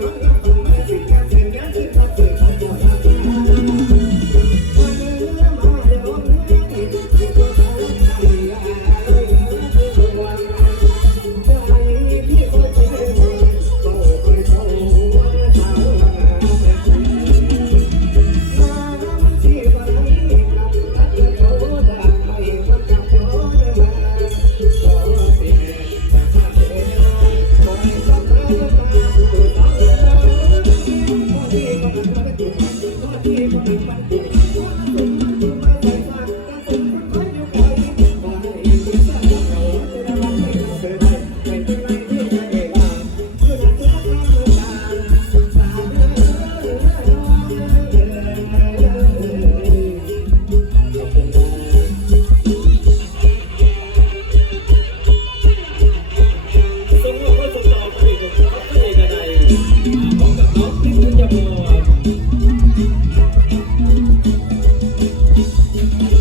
you. เ